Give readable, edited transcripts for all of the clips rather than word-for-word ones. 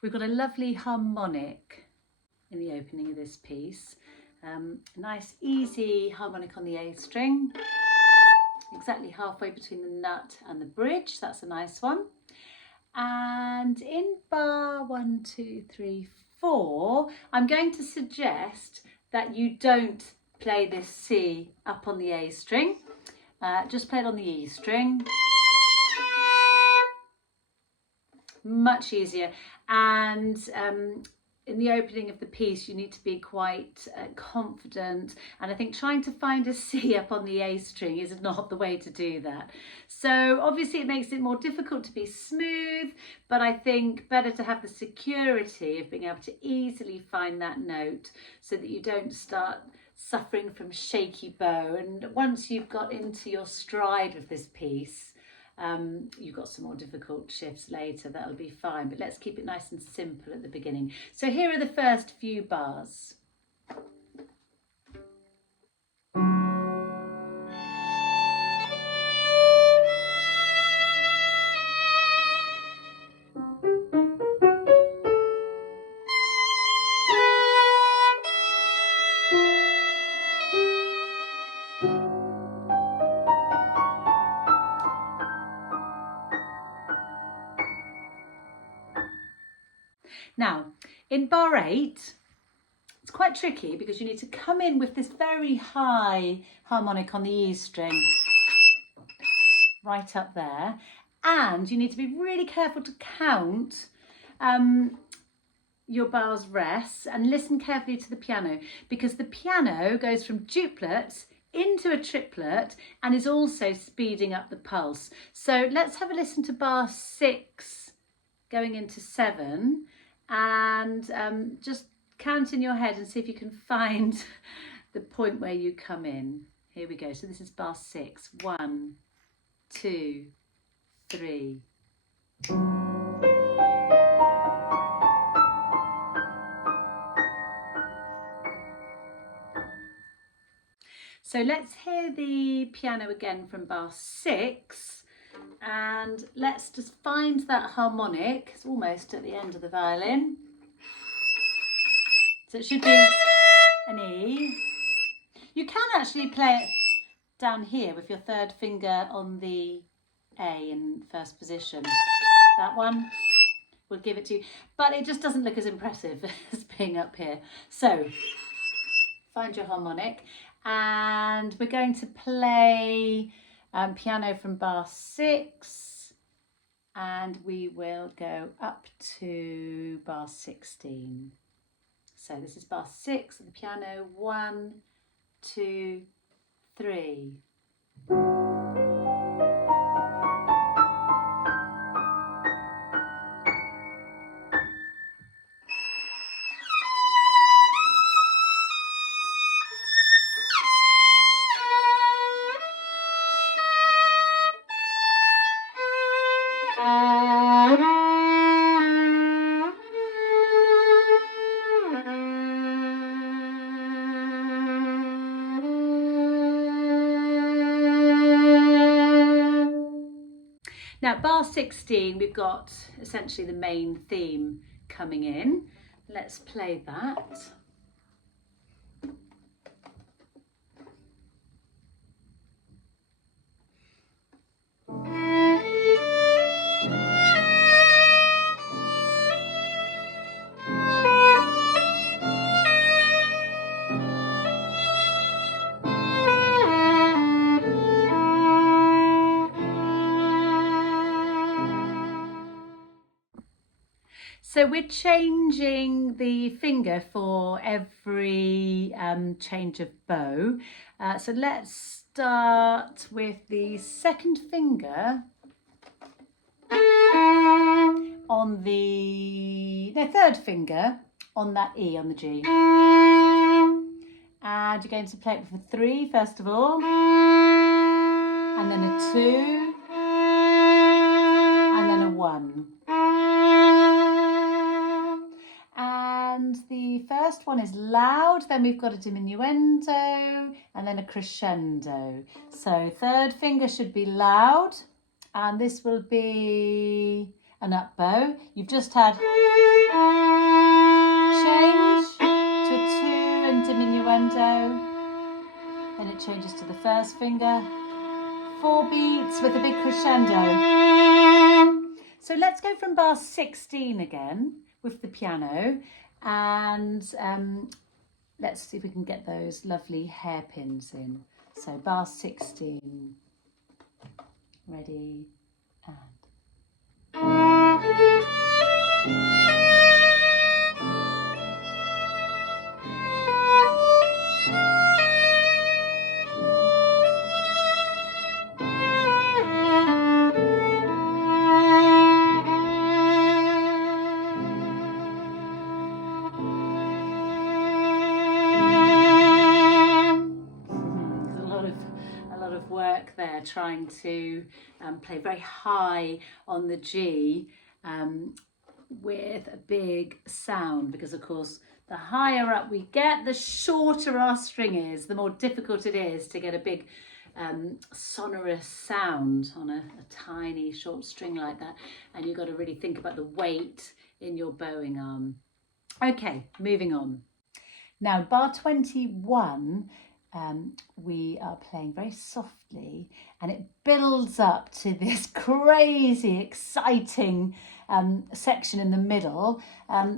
We've got a lovely harmonic in the opening of this piece. A nice easy harmonic on the A string, exactly halfway between the nut and the bridge. That's a nice one. And in bar 1, 2, 3, 4, I'm going to suggest that you don't play this C up on the A string. Just play it on the E string. Much easier. And in the opening of the piece, you need to be quite confident. And I think trying to find a C up on the A string is not the way to do that. So obviously it makes it more difficult to be smooth, but I think better to have the security of being able to easily find that note so that you don't start suffering from shaky bow. And once you've got into your stride with this piece, you've got some more difficult shifts later, that'll be fine, but let's keep it nice and simple at the beginning. So here are the first few bars. Now, in bar 8, it's quite tricky because you need to come in with this very high harmonic on the E string, right up there, and you need to be really careful to count your bar's rests and listen carefully to the piano, because the piano goes from duplet into a triplet and is also speeding up the pulse. So let's have a listen to bar 6 going into 7. And just count in your head and see if you can find the point where you come in. Here we go. So this is bar 6. 1, 2, 3. So let's hear the piano again from bar 6. And let's just find that harmonic. It's almost at the end of the violin. So it should be an E. You can actually play it down here with your third finger on the A in first position. That one will give it to you, but it just doesn't look as impressive as being up here. So find your harmonic, and we're going to play piano from bar 6, and we will go up to bar 16. So this is bar 6 of the piano. 1, 2, 3. Now, bar 16, we've got essentially the main theme coming in. Let's play that. So we're changing the finger for every change of bow. So let's start with the second finger on the third finger on that E on the G. And you're going to play it with a 3 first of all, and then a 2, and then a 1. And the first one is loud, then we've got a diminuendo, and then a crescendo. So third finger should be loud, and this will be an up bow. You've just had change to a 2 and diminuendo. Then it changes to the first finger. 4 beats with a big crescendo. So let's go from bar 16 again with the piano, and let's see if we can get those lovely hairpins in. So bar 16. Ready, and... work there trying to play very high on the G with a big sound, because of course the higher up we get, the shorter our string is, the more difficult it is to get a big sonorous sound on a tiny short string like that. And you've got to really think about the weight in your bowing arm. Okay, moving on. Now bar 21, we are playing very softly, and it builds up to this crazy, exciting section in the middle.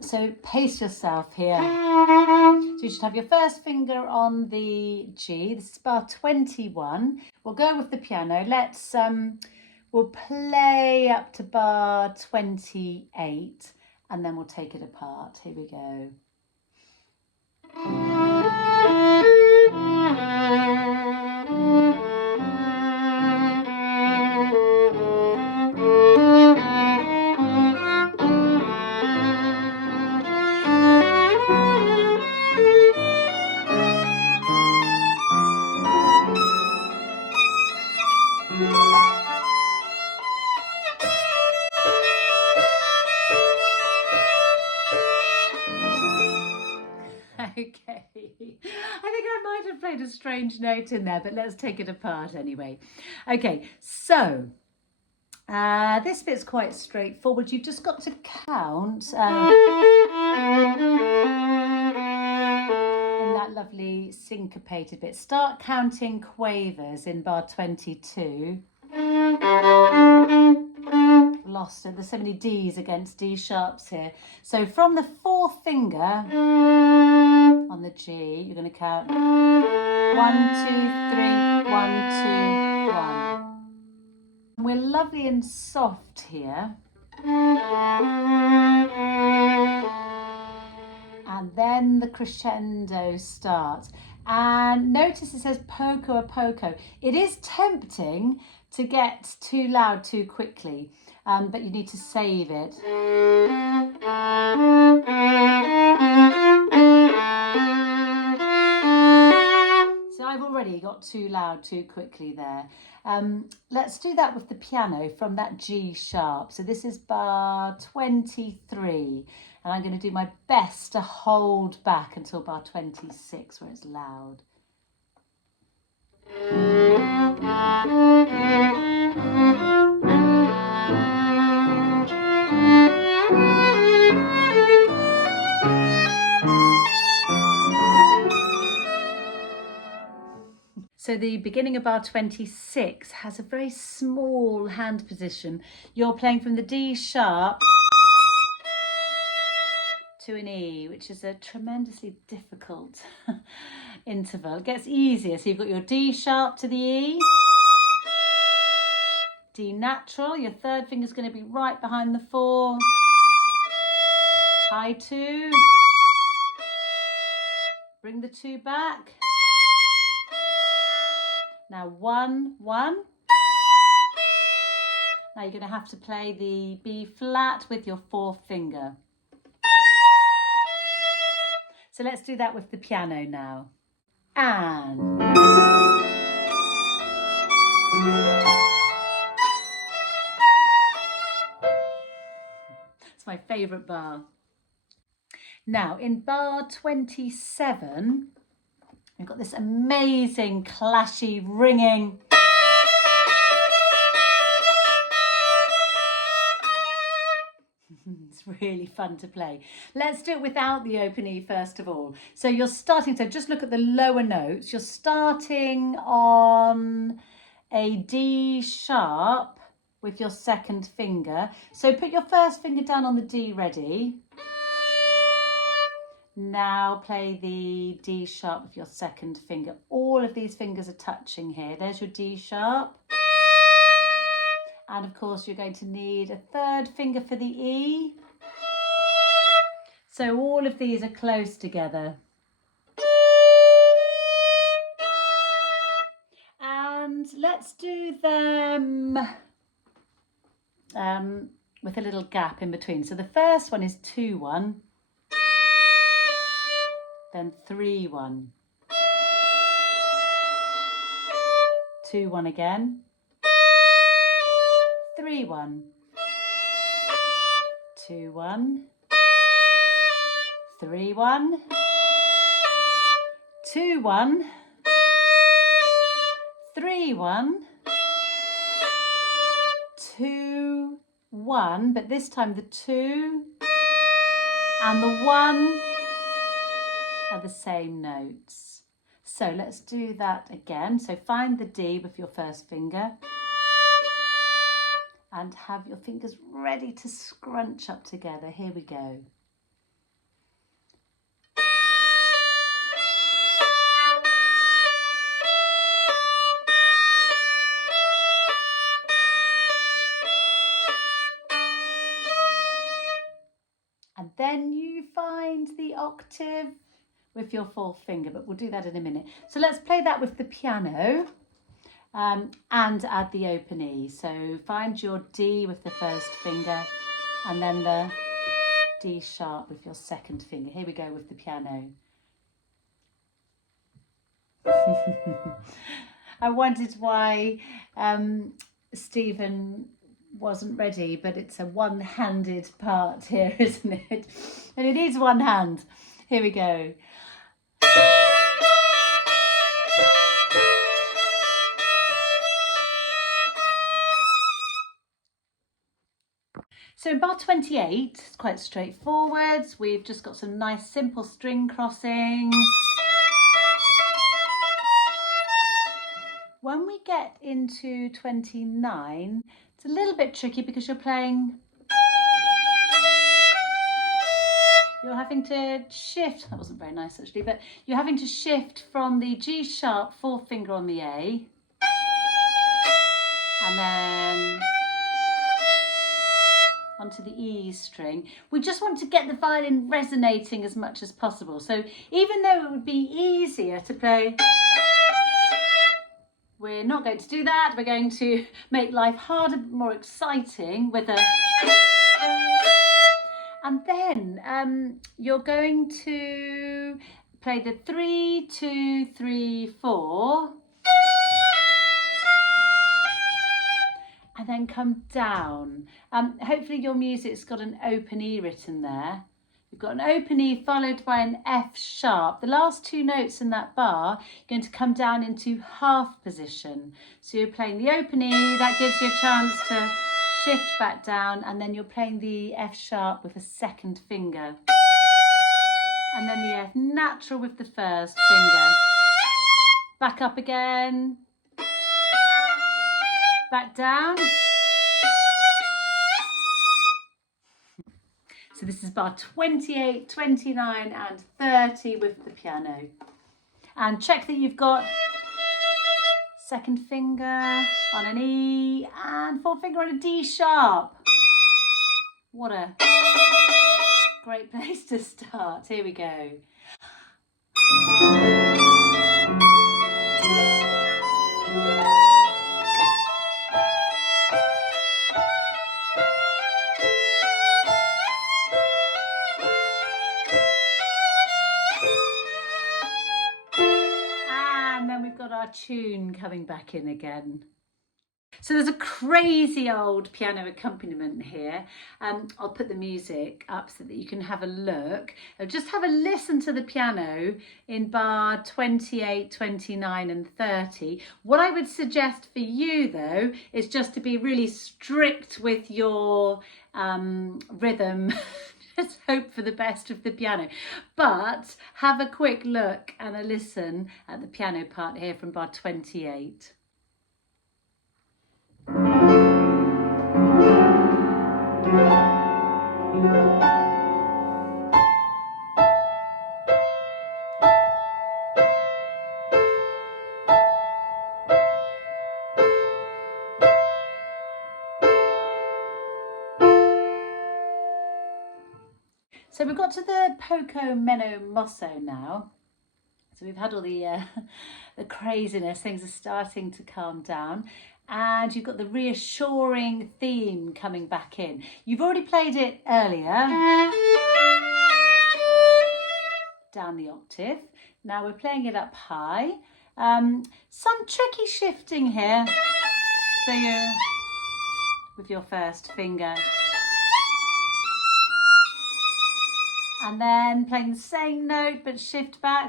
So pace yourself here. So you should have your first finger on the G. This is bar 21. We'll go with the piano. Let's we'll play up to bar 28, and then we'll take it apart. Here we go. Okay, I think I might have played a strange note in there, but let's take it apart anyway. Okay, so this bit's quite straightforward. You've just got to count in that lovely syncopated bit. Start counting quavers in bar 22. Lost it. There's so many D's against D sharps here. So from the fourth finger on the G, you're going to count 1, 2, 3, 1, 2, 1. We're lovely and soft here. And then the crescendo starts. And notice it says poco a poco. It is tempting to get too loud too quickly, but you need to save it. So I've already got too loud too quickly there. Let's do that with the piano from that G sharp. So this is bar 23, and I'm going to do my best to hold back until bar 26 where it's loud. So the beginning of bar 26 has a very small hand position. You're playing from the D sharp to an E, which is a tremendously difficult interval. It gets easier. So you've got your D sharp to the E, D natural, your third finger is going to be right behind the 4, high 2, bring the 2 back. Now 1, 1. Now you're going to have to play the B flat with your 4th finger. So let's do that with the piano now. And... it's my favourite bar. Now in bar 27, we've got this amazing clashy ringing. It's really fun to play. Let's do it without the open E first of all. So you're starting, so just look at the lower notes. You're starting on a D sharp with your second finger. So put your first finger down on the D ready. Now play the D sharp with your second finger. All of these fingers are touching here. There's your D sharp. And of course you're going to need a third finger for the E. So all of these are close together. And let's do them with a little gap in between. So the first one is 2-1. Then 3-1, 2-1 again, 3-1, 2-1, 3-1, 2-1, 3-1, 2-1, but this time the 2 and the 1 are the same notes. So let's do that again. So find the D with your first finger and have your fingers ready to scrunch up together. Here we go. And then you find the octave with your fourth finger, but we'll do that in a minute. So let's play that with the piano and add the open E. So find your D with the first finger and then the D sharp with your second finger. Here we go with the piano. I wondered why Stephen wasn't ready, but it's a one-handed part here, isn't it? And it is one hand. Here we go. So in bar 28, it's quite straightforward. We've just got some nice simple string crossings. When we get into 29, it's a little bit tricky because you're having to shift, that wasn't very nice actually, but you're having to shift from the G sharp fourth finger on the A, and then onto the E string. We just want to get the violin resonating as much as possible. So even though it would be easier to play, we're not going to do that. We're going to make life harder, more exciting with a... And then you're going to play the 3, 2, 3, 4. And then come down. Hopefully your music's got an open E written there. You've got an open E followed by an F sharp. The last two notes in that bar are going to come down into half position. So you're playing the open E, that gives you a chance to shift back down, and then you're playing the F sharp with a second finger. And then the F natural with the first finger. Back up again. Back down. So this is bar 28, 29 and 30 with the piano. And check that you've got second finger on an E and fourth finger on a D sharp. What a great place to start. Here we go. And then we've got our tune coming back in again. So there's a crazy old piano accompaniment here. I'll put the music up so that you can have a look. Just have a listen to the piano in bar 28, 29 and 30. What I would suggest for you though is just to be really strict with your rhythm. Just hope for the best of the piano, but have a quick look and a listen at the piano part here from bar 28. So we've got to the poco meno mosso now. So we've had all the craziness, things are starting to calm down. And you've got the reassuring theme coming back in. You've already played it earlier, down the octave. Now we're playing it up high. Some tricky shifting here. So you're with your first finger. And then playing the same note but shift back,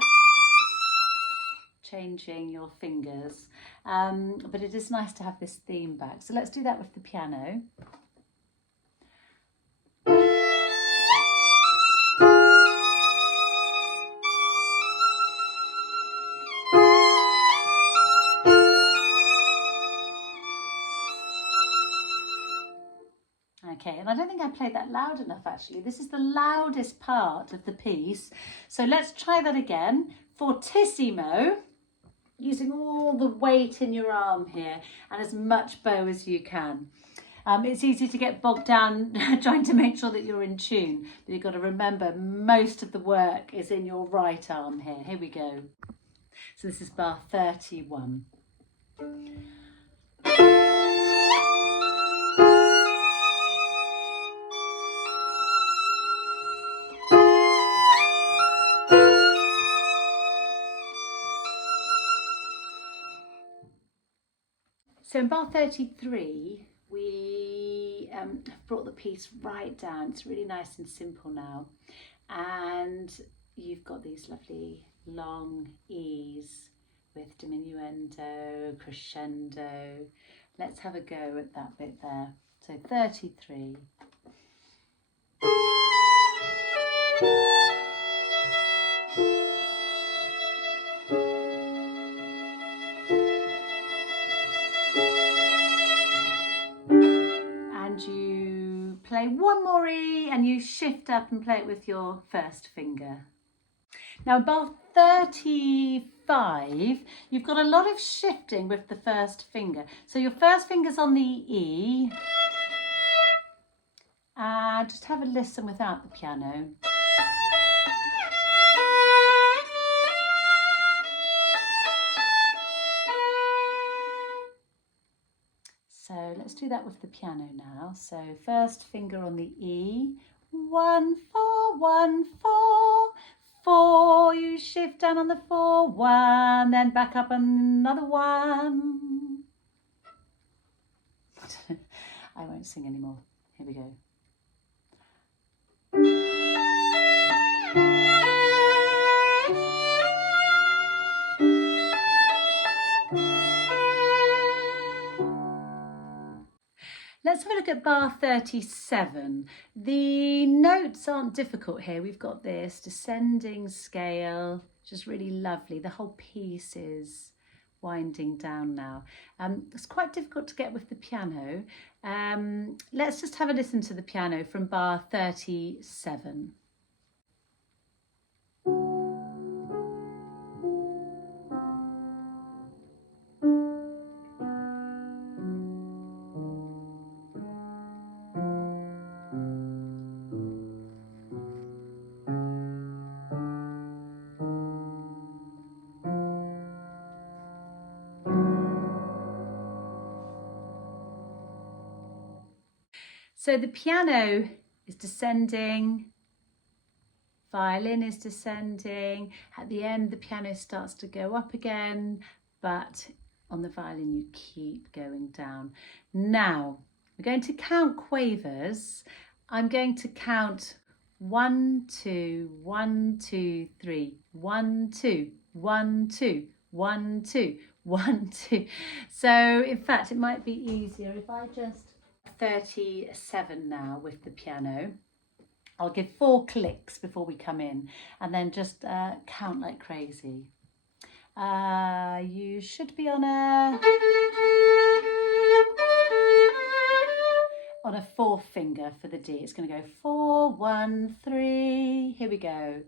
changing your fingers. But it is nice to have this theme back. So let's do that with the piano. Okay, and I don't think I played that loud enough actually. This is the loudest part of the piece. So let's try that again. Fortissimo, using all the weight in your arm here and as much bow as you can. It's easy to get bogged down trying to make sure that you're in tune, but you've got to remember most of the work is in your right arm here. Here we go. So this is bar 31. So in bar 33, we have brought the piece right down. It's really nice and simple now. And you've got these lovely long E's with diminuendo, crescendo. Let's have a go at that bit there. So 33. And you play one more E and you shift up and play it with your first finger. Now bar 35, you've got a lot of shifting with the first finger. So your first finger's on the E, and just have a listen without the piano. So let's do that with the piano now. So first finger on the E, 1, 4, 1, 4, 4, you shift down on the 4, 1, then back up another 1. I won't sing anymore. Here we go. Let's have a look at bar 37. The notes aren't difficult here. We've got this descending scale, just really lovely. The whole piece is winding down now. It's quite difficult to get with the piano. Let's just have a listen to the piano from bar 37. So the piano is descending, violin is descending. At the end, the piano starts to go up again, but On the violin, you keep going down. Now, we're going to count quavers. I'm going to count 1, 2, 1, 2, 3, 1, 2, 1, 2, 1, 2, 1, 2. So, in fact, it might be easier if I just 37 now with the piano. I'll give 4 clicks before we come in and then just count like crazy. You should be on a 4th finger for the D. It's going to go 4, 1, 3. Here we go.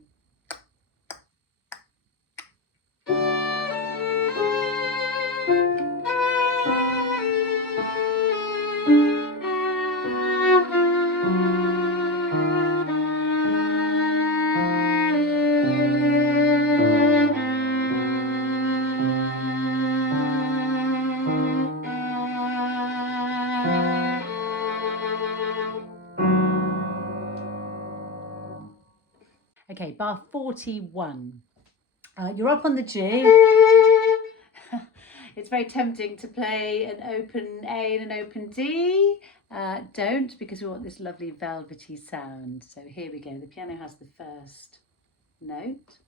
Okay, bar 41. You're up on the G. It's very tempting to play an open A and an open D. Don't, because we want this lovely velvety sound. So here we go. The piano has the first note.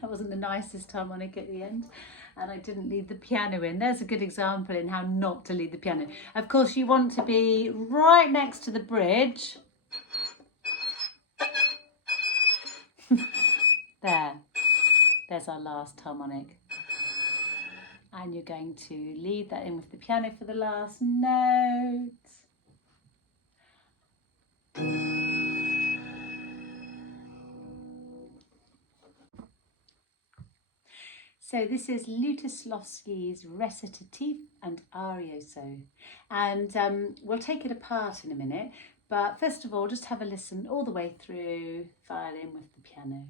That wasn't the nicest harmonic at the end, and I didn't lead the piano in. There's a good example in how not to lead the piano. Of course, you want to be right next to the bridge. There's our last harmonic. And you're going to lead that in with the piano for the last note. So this is Lutosławski's Recitative and Arioso, and we'll take it apart in a minute, but first of all just have a listen all the way through violin with the piano.